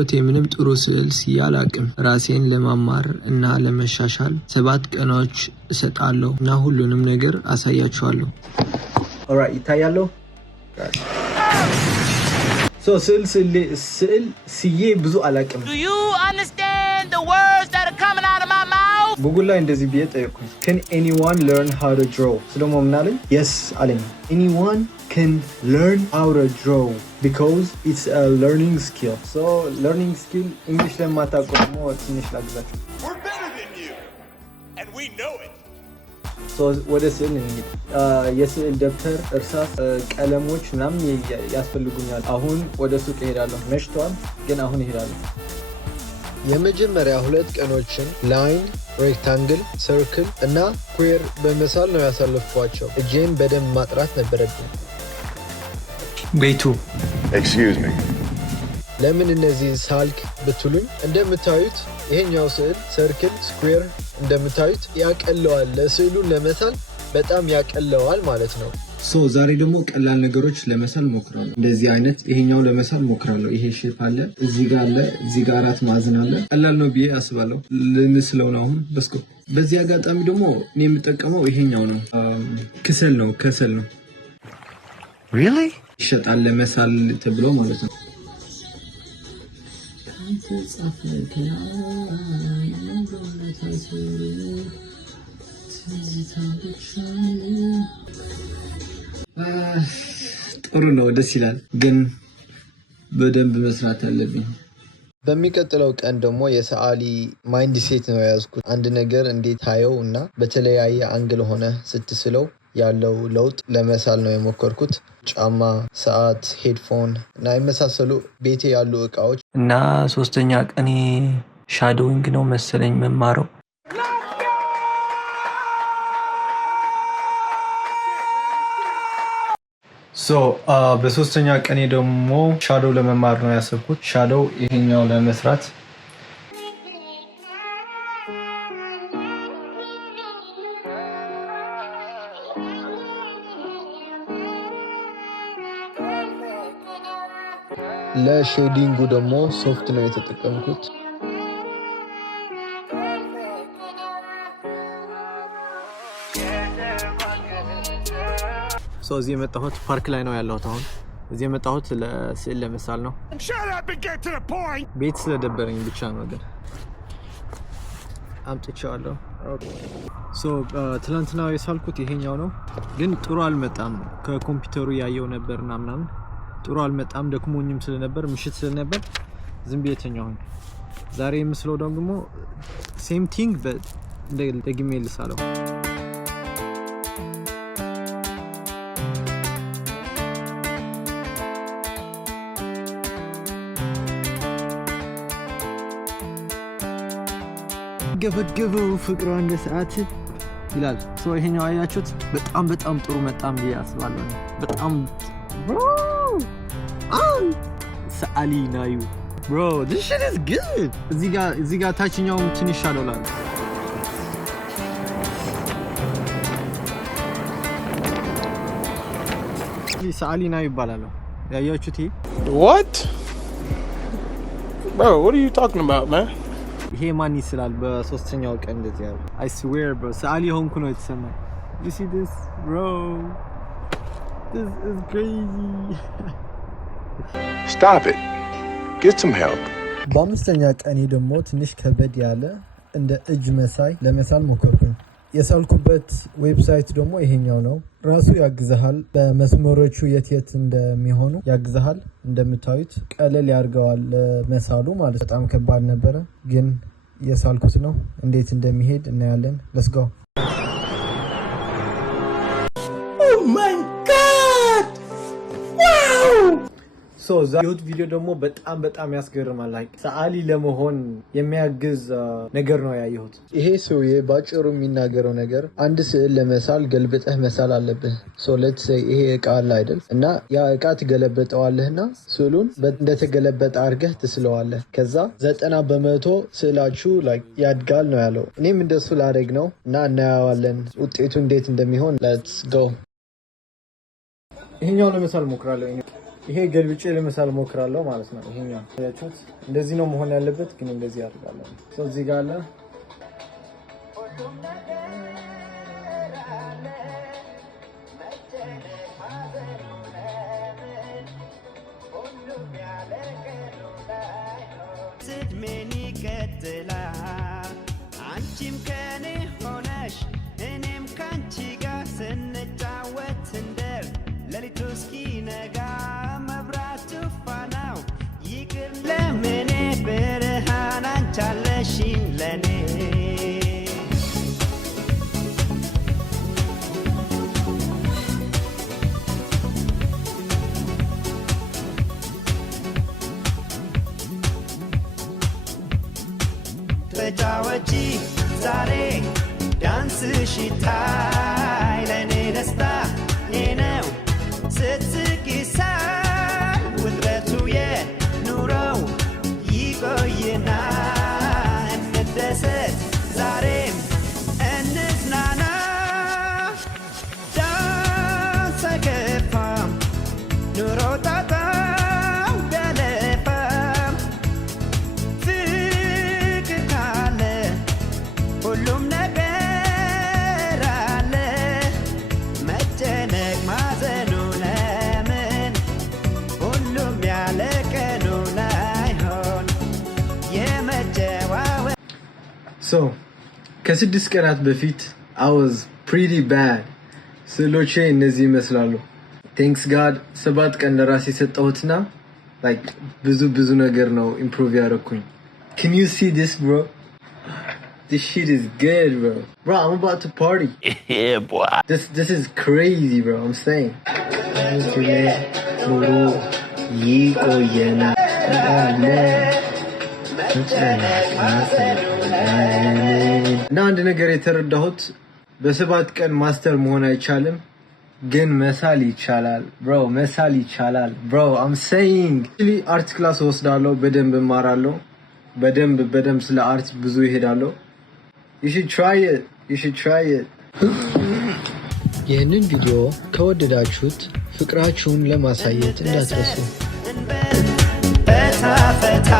በህይወቴ ምንም ጥሩ ስዕል ስዬ አላቅም። ራሴን ለማማር እና ለመሻሻል 7 ቀኖች እሰጣለሁ እና ሁሉንም ነገር አሳያችኋለሁ። ኦልራይት ይታያለሁ። ስዕል ስዬ ብዙ አላቅም። Do you understand the words that are coming out of my mouth? ጉግል ላይ እንደዚህ ብዬ ጠየቅኩኝ። Can anyone learn how to draw? ስለሞ ምን አለኝ? Yes አለኝ። Anyone can learn how to draw because it's a learning skill. So learning skill English ላይ ማታውቁ ደግሞ ትንሽ ላግዛችሁ። We're better than you and we know it. ወደ ስዕል እንሂድ። የስዕል ደብተር፣ እርሳስ፣ ቀለሞች ምናምን ያስፈልጉኛል። አሁን ወደ ሱቅ እሄዳለሁ። መሽቷል ግን አሁን እሄዳለሁ። የመጀመሪያ 2 ቀኖችን ላይን፣ ሬክታንግል፣ ሰርክል እና ስኩዌር በመሳል ነው ያሳለፍኳቸው። እጄን በደንብ ማጥራት ነበረብኝ። ቤቱ Excuse me. ለምን እነዚህ ሳልክ ብትሉኝ እንደምታዩት ይሄኛው ስዕል ሰርክል፣ ስኩዌር እንደምታዩት ያቀለዋል። ለስዕሉን ለመሳል በጣም ያቀለዋል ማለት ነው። ዛሬ ደግሞ ቀላል ነገሮች ለመሳል ሞክራለሁ። እንደዚህ አይነት ይሄኛው ለመሳል ሞክራለሁ። ይሄ ሼፕ አለ፣ እዚህ ጋር አለ፣ እዚህ ጋር 4 ማዕዘን አለ። ቀላል ነው ብዬ አስባለሁ። ለምስለው ነው አሁን በስኮ። በዚህ አጋጣሚ ደግሞ እኔ የምጠቀመው ይሄኛው ነው። ከሰል ነው። Really? ይሸጣል ለመሳል ተብሎ ማለት ነው። ጥሩ ነው፣ ደስ ይላል፣ ግን በደንብ መስራት አለብኝ። በሚቀጥለው ቀን ደግሞ የሰዓሊ ማይንድ ሴት ነው ያዝኩት። አንድ ነገር እንዴት ታየው እና በተለያየ አንግል ሆነ ስትስለው ያለው ለውጥ ለመሳል ነው የሞከርኩት። ጫማ፣ ሰዓት፣ ሄድፎን እና የመሳሰሉ ቤቴ ያሉ እቃዎች እና 3ኛ ቀኔ ሻዶዊንግ ነው መሰለኝ መማረው። በ3ኛ ቀኔ ደግሞ ሻዶው ለመማር ነው ያሰብኩት። ሻዶው ይሄኛው ለመስራት ለሼዲንጉ ደግሞ ሶፍት ነው የተጠቀምኩት። እዚህ የመጣሁት ፓርክ ላይ ነው ያለሁት። አሁን እዚህ የመጣሁት ለስዕል ለመሳል ነው። ቤት ስለደበረኝ ብቻ ነው ግን አምጥቼዋለሁ። ትላንትና የሳልኩት ይሄኛው ነው ግን ጥሩ አልመጣም። ከኮምፒውተሩ ያየው ነበርና ምናምን ጥሩ አልመጣም። ደክሞኝም ስለነበር ምሽት ስለነበር ዝም ብዬ ተኛሁኝ። ዛሬ የምስለው ደግሞ ሴም ቲንግ ደግሜ ልሳለው። ገበገበው ፍቅሯ እንደ ሰዓት ይላል። ይሄኛው አያችሁት? በጣም ጥሩ መጣም ብዬ አስባለሁ። በጣም ሰዓሊ ናዩ bro, this shit is good. እዚህ ጋር ታችኛው ትንሽ ሻዶላል። ሰዓሊ ናዩ ይባላል። ያያችሁት? What? Bro, what are you talking about, man? ይሄ ማን ይስላል? በ3ኛው ቀን እንደዚህ ያለው I swear bro, ሰዓሊ ሆንኩ ነው የተሰማኝ። You see this bro? This is crazy. Stop it. Get some help. በ5ኛ ቀኔ ደግሞ ትንሽ ከበድ ያለ እንደ እጅ መሳይ ለመሳል ሞከርኩኝ። የሳልኩበት ዌብሳይት ደግሞ ይሄኛው ነው። ራሱ ያግዛል። በመስመሮቹ የት እንደሚሆኑ ያግዛል። እንደምታዩት ቀለል ያርገዋል መሳሉ ማለት። በጣም ከባድ ነበረ ግን የሳልኩት ነው። እንዴት እንደሚሄድ እናያለን። let's go. Oh my god! Wow! ዛሬው ቪዲዮ ደግሞ በጣም ያስገርማል። ላይክ ሰዓሊ ለመሆን የሚያግዝ ነገር ነው ያየሁት። ይሄ ሰውዬ ባጭሩ የሚናገረው ነገር አንድ ስዕል ለመሳል ገልብጠህ መሳል አለብህ። ሌትስ ሴይ ይሄ እቃ አለ አይደል? እና ያ እቃ ትገለበጠዋለህና ስዕሉን እንደተገለበጠ አድርገህ ትስለዋለህ። ከዛ 90% ስዕላችሁ ላይክ ያድጋል ነው ያለው። እኔም እንደሱ ላደርግ ነው እና እናያዋለን ውጤቱ እንዴት እንደሚሆን። ሌትስ ጎ። ይሄኛው ለመሳል ሞክራለሁ። ይሄ ገልብጬ ለምሳሌ ሞክራለሁ ማለት ነው። ይሄኛው ያያችሁት እንደዚህ ነው መሆን ያለበት፣ ግን እንደዚህ አድርጋለሁ። እዚህ ጋር አለ ስድሜን ይቀጥላል አንቺም ከኔ ሆነሽ እኔም ካንቺ ጋር ስንጫወት እንደር ሌሊቱ እስኪነጋ መብራቱ ፋናው ይቅር ለምኔ ብርሃን አንቻለሽኝ ለኔ ተጫወቺ ዛሬ ዳንስሽ ይታይ ለኔ ደስታ ነው ስትስቂ ሳይ ውጥረቱ የኑሮው ይቆይና እንደሰት ዛሬም እንዝናና ዳንስ አይከፋም ኑሮ ጣጣው ቢያለፋም ፍቅር ካለ ሁሉም ነገር አለ መጨነቅ ማዘኑ ለምን ሁሉም ያለ ቀኑ ላይሆን የመጨዋወ So ከ6 ቀናት በፊት I was pretty bad ስሎቼ እነዚህ ይመስላሉ thanks God 7 ቀን ለራሴ ሰጠሁትና like ብዙ ነገር ነው improve ያደረኩኝ can you see this bro this shit is good bro I'm about to party Yeah, boy. this is crazy bro I'm saying ይቆየና እና አንድ ነገር የተረዳሁት በ7 ቀን ማስተር መሆን አይቻልም ግን መሳል ይቻላል bro መሳል ይቻላል bro I'm saying አርት ክላስ ወስዳለሁ በደንብ እማራለሁ በደንብ ስለ አርት ብዙ ይሄዳለሁ you should try it ይህንን ቪዲዮ ከወደዳችሁት ፍቅራችሁን ለማሳየት እንዳትረሱ ፈታ